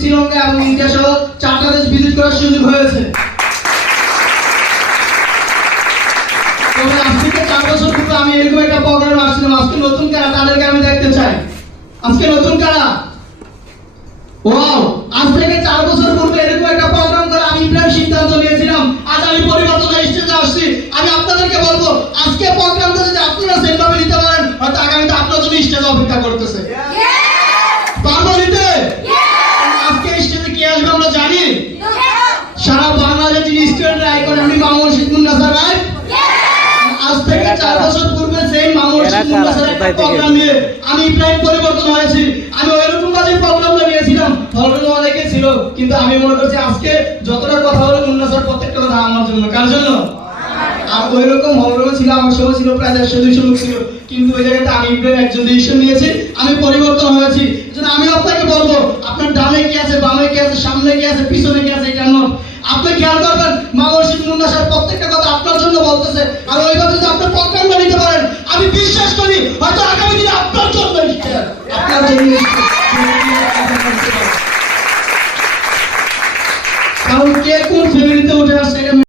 শ্রীলঙ্কা এবং ইন্ডিয়া সহ 4টা দেশ ভিজিট করার সুযোগ হয়েছে। তবে আজ থেকে 4 বছর পূর্বে আমি এরকম একটা প্রোগ্রামে আসছিলাম। আজকে নতুন কারা, তাদেরকে আমি দেখতে চাই। আজকে নতুন কারা? ওয়াও! আজ থেকে 4 বছর পূর্বে এরকম একটা প্রোগ্রাম করে আমি ইব্রাহিম সিদ্ধান্ত নিয়েছিলাম। আজ আমি পরিবর্তনের স্টেজে আসছি। আমি আপনাদেরকে বলবো, আজকে প্রোগ্রামটা যদি আপনারা সেভাবে নিতে পারেন, হয়তো আগামীতে আপনার জন্য স্টেজ অপেক্ষা করতেছে। পারবো নিতে? আজকে স্টেজে কে আসবে আমরা জানি? সারা বাংলাদেশ যিনি স্টুডেন্ট আইকন, আমি মামুন শিবুন নাসার ভাই। আজ থেকে 4 বছর পূর্বে সেই মামুন শিবুন নাসার একটা প্রোগ্রাম নিয়ে আমি ইব্রাহিম পরিবর্তন হয়েছি। আমি ওইরকম কাজের প্রোগ্রামটা নিয়েছিলাম, হলরুমে অনেকে ছিল, কিন্তু আমি মনে করছি আজকে যতটা কথা হলো মুন্নাসার প্রত্যেকটা কথা আমার জন্য। কার জন্য? আর ওইরকম হলরুমে ছিল, আমার সহ ছিল প্রায় 150-200 লোক ছিল, কিন্তু ওই জায়গাতে আমি ইব্রাহিম একজন ডিসিশন নিয়েছি, আমি পরিবর্তন হয়েছি। এজন্য আমি আপনাকে বলবো, আপনার ডানে কি আছে, বামে কি আছে, সামনে কি আছে, পিছনে কি আছে, এটা নয়। আপনি খেয়াল করবেন, মামুন শিবুন মুন্নাসার প্রত্যেকটা কথা আপনার জন্য বলতেছে। আর ওইভাবে যদি আপনি প্রোগ্রামটা নিতে পারেন, আমি বিশ্বাস করি হয়তো আগামী দিনে আপনার জন্য আপনার জন্য কারণ কে কোন ফ্যামিলিতে উঠে আসছে